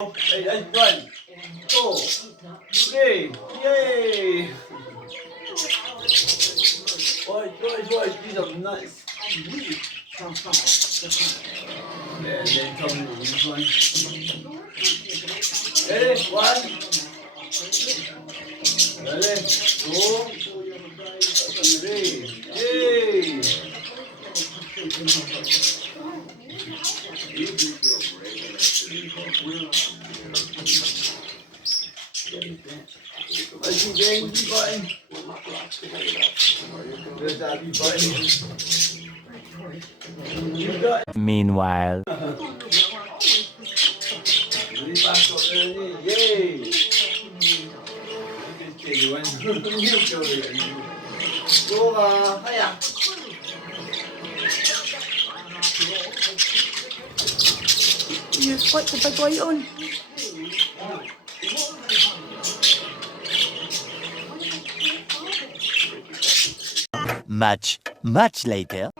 Ay, 1, 2, 3. Yay! Boys, these are nice. And then come to this one. Ready? 1. Ready? 2, 3. Yay! I see James be button. There's that be button. You got it. Meanwhile. Yay! Go hiya. Yes, what? Kapag ko yun. Much later.